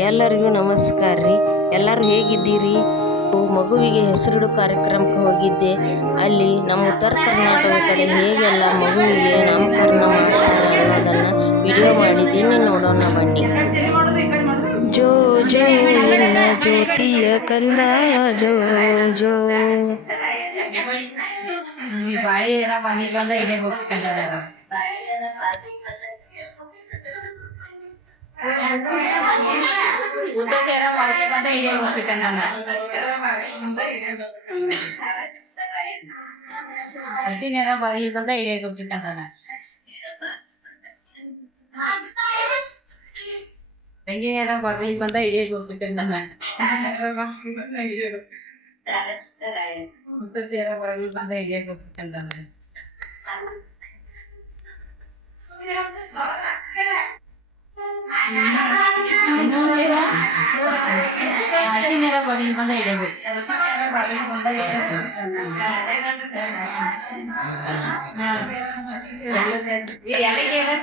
ಎಲ್ಲರಿಗೂ ನಮಸ್ಕಾರ ರೀ. ಎಲ್ಲರೂ ಹೇಗಿದ್ದೀರಿ? ಮಗುವಿಗೆ ಹೆಸರಿಡು ಕಾರ್ಯಕ್ರಮಕ್ಕೆ ಹೋಗಿದ್ದೆ. ಅಲ್ಲಿ ನಮ್ಮ ಉತ್ತರ ಕರ್ನಾಟಕ ಕಡೆ ಹೇಗೆಲ್ಲ ಮಗುವಿಗೆ ನಾಮಕರಣ ಮಾಡ್ತಾರೆ ಅನ್ನೋದನ್ನು ವಿಡಿಯೋ ಮಾಡಿದ್ದೀನಿ. ನೋಡೋಣ ಬನ್ನಿ. ಜೋ ಜೋ, ಎನ್ನ ಜ್ಯೋತಿಯ ಕಂದ, ಜೋ ಜೋ. ಬಾಯಿ മുത്ത കയറാൻ വായിക്കാത്ത ഏരിയ നോക്കിട്ടെന്നാണ് അച്ഛൻ കയറാൻ വായിക്കാത്ത ഏരിയ നോക്കിട്ടെന്നാണ് എനിക്ക് നേരം പകയിൽക്കൊണ്ട ഇഴയെ കൊടുത്തിട്ടുണ്ടെന്ന് മുപ്പത്തി നേരം പകയിൽക്കൊണ്ട ഇഴയെ കൊടുത്തിട്ടുണ്ടെന്ന് சின்னதா கொடி வந்தா இடவு இலக்கியவர்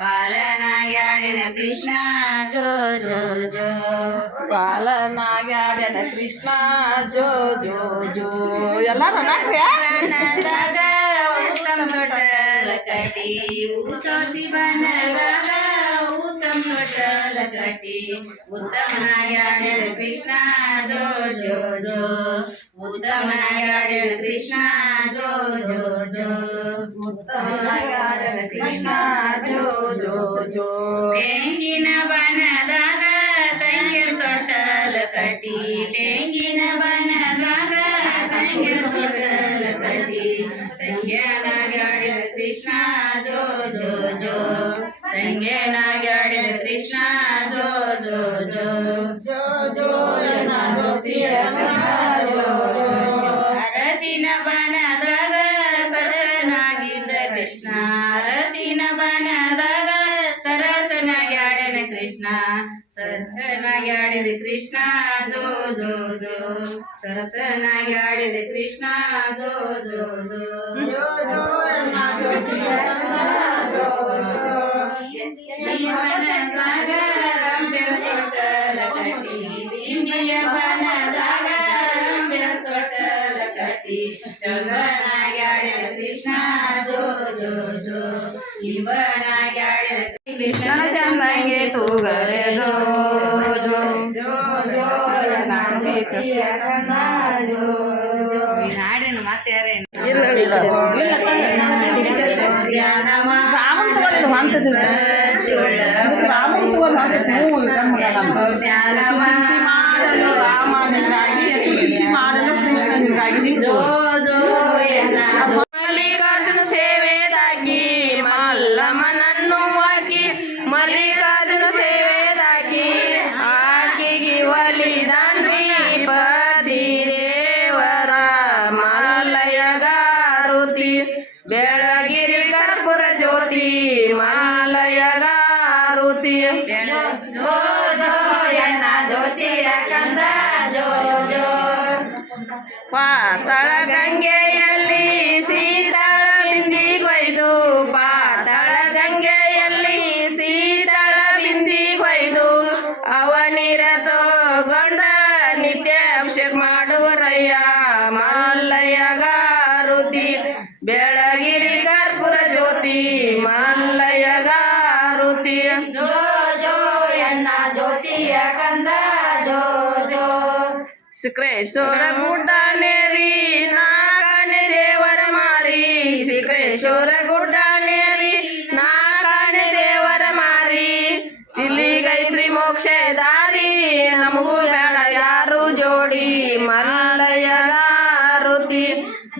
ಬಾಲನಾಗ್ಯಾಡಿದ ಕೃಷ್ಣ ಜೋ ಜೋ ಜೋ ಬಾಲನಾಗ್ಯಾಡ್ಯಾನ ಕೃಷ್ಣ ಜೋ ಜೋ ಜೋ ಎಲ್ಲ ನಾಕ್ರಿ ಬನದಾಗ ಉತ್ತಮ ಕಟಿ ಕಟಿ ಉತ್ತಮನಾಗ್ಯಾಡ್ಯಾನ ಕೃಷ್ಣ ಜೋ ಜೋ ಜೋ ಉತ್ತಮನಾಗ್ಯಾಡ್ಯಾನ ಕೃಷ್ಣ ಜೋ ಜೋ ಜೋ ಕೃಷ್ಣ ಜೋ ಜೋ ಜೋ ತೆಂಗಿನ ಬನದಾಗ ತಂಗಿ ತೊಟ್ಟಲ ಕಟಿ ತೆಂಗಿನ ಬನದಾಗ ತಂಗಿ ತೊಟ್ಟಲ ಕಟಿ ತಂಗ್ಯಾನಾಗ್ಯಾಡಿದ ಕೃಷ್ಣ, ಜೋ ಜೋ ಜೋ. ತಂಗ್ಯಾನಾಗ್ಯಾಡಿದ ಕೃಷ್ಣ, ಜೋ ಜೋ ಜೋ. ಜೋ ಜೋ ಎನ್ನ ಜ್ಯೋತಿಯ ಜೋ ಜೋ ಅರಸಿನ ಬನದಾಗ ಸರಸನಾಗ್ಯಾಡಿದ ಕೃಷ್ಣ ಜೋ ಜೋ ಜೋ ಸರಸನಾಗ್ಯಾಡಿದ ಕೃಷ್ಣ ಜೋ ಜೋ ಜೋ ಜೋ ಜೋ ಕೃಷ್ಣ ಜೋ ಜೋ ರಂಬೆ ತೊಟ್ಟಲ ಕಟ್ಟಿ ಮಲ್ಲಿಕಾರ್ಜುನ ಸೇವೆದಾಗಿ ಮಲ್ಲಮ್ಮನನ್ನು ಹಾಕಿ ಮಲ್ಲಿಕಾರ್ಜುನ ಕರ್ಪೂರ ಜ್ಯೋತಿ ಮಾಲಯಗಾರುತಿ ಜೋ ಜೋ ಎನ್ನ ಜ್ಯೋತಿಯ ಕಂದ ಜೋ ಜೋ. ಪಾತಳ ಗಂಗೆಯಲ್ಲಿ ಸೀತಳ ಬಿಂದಿಗೊಯ್ದು ಪಾತಳ ಗಂಗೆಯಲ್ಲಿ ಸೀತಳ ಬಿಂದಿಗೊಯ್ದು ಅವನಿರ ತಗೊಂಡ ನಿತ್ಯ ಅಭಿಷೇಕ ಮಾಡುವರಯ್ಯ ಮಾಲಯ್ಯಗಾರುತಿ ಬೆಳಗಿರಿ ಶಿಕ್ರೇಶ್ವರ ಗುಡ್ಡನೇರಿ ನಾಕನೆ ದೇವರ ಮಾರಿ. ಶಿಕ್ರೇಶ್ವರ ಗುಡ್ಡನೇರಿ ನಾಕನೆ ದೇವರ ಮಾರಿ. ಇಲ್ಲಿಗೈತ್ರಿ ಮೋಕ್ಷ ದಾರಿ, ನಮಗೂ ಬೇಡ ಯಾರು ಜೋಡಿ. ಮಲ್ಲಯ್ಯಗಾರುತಿ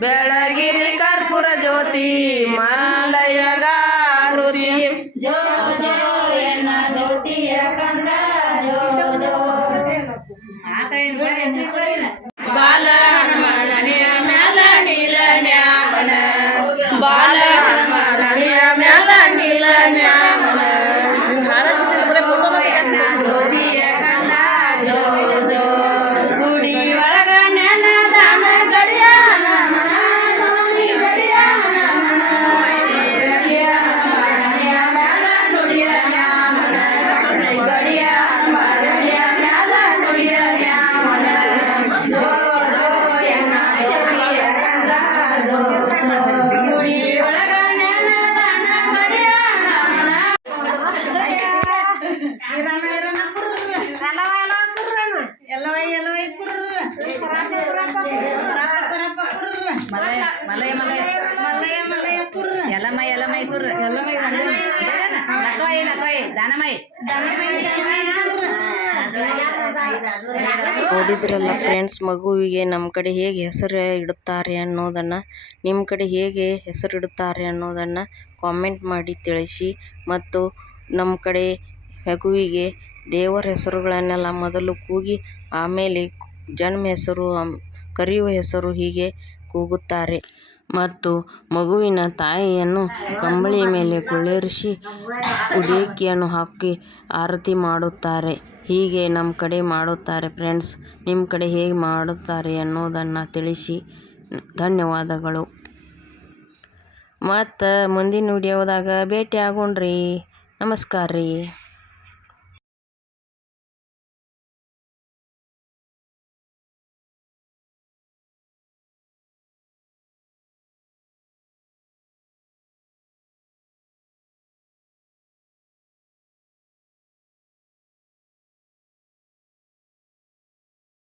ಬೆಳಗಿರಿ ಕರ್ಪೂರ ಜ್ಯೋತಿ. ಮಲಯಗಾರುತಿ बालक ನಕೋಯ್ ನೋಡಿದ್ರಲ್ಲ ಫ್ರೆಂಡ್ಸ್ ಮಗುವಿಗೆ ನಮ್ಮ ಕಡೆ ಹೇಗೆ ಹೆಸರು ಇಡುತ್ತಾರೆ ಅನ್ನೋದನ್ನು ನಿಮ್ಮ ಕಡೆ ಹೇಗೆ ಹೆಸರು ಇಡುತ್ತಾರೆ ಅನ್ನೋದನ್ನು ಕಾಮೆಂಟ್ ಮಾಡಿ ತಿಳಿಸಿ. ಮತ್ತು ನಮ್ಮ ಕಡೆ ಮಗುವಿಗೆ ದೇವರ ಹೆಸರುಗಳನ್ನೆಲ್ಲ ಮೊದಲು ಕೂಗಿ ಆಮೇಲೆ ಜನ್ಮ ಹೆಸರು ಕರೆಯುವ ಹೆಸರು ಹೀಗೆ ಕೂಗುತ್ತಾರೆ. ಮತ್ತು ಮಗುವಿನ ತಾಯಿಯನ್ನು ಕಂಬಳಿಯ ಮೇಲೆ ಕುಳ್ಳಿರಿಸಿ ಉಡಿಯಕ್ಕಿಯನ್ನು ಹಾಕಿ ಆರತಿ ಮಾಡುತ್ತಾರೆ. ಹೀಗೆ ನಮ್ಮ ಕಡೆ ಮಾಡುತ್ತಾರೆ ಫ್ರೆಂಡ್ಸ್. ನಿಮ್ಮ ಕಡೆ ಹೇಗೆ ಮಾಡುತ್ತಾರೆ ಅನ್ನೋದನ್ನು ತಿಳಿಸಿ. ಧನ್ಯವಾದಗಳು. ಮತ್ತು ಮುಂದಿನ ವಿಡಿಯೋದಾಗ ಭೇಟಿ ಆಗೋಣ್ರಿ ನಮಸ್ಕಾರ ರೀ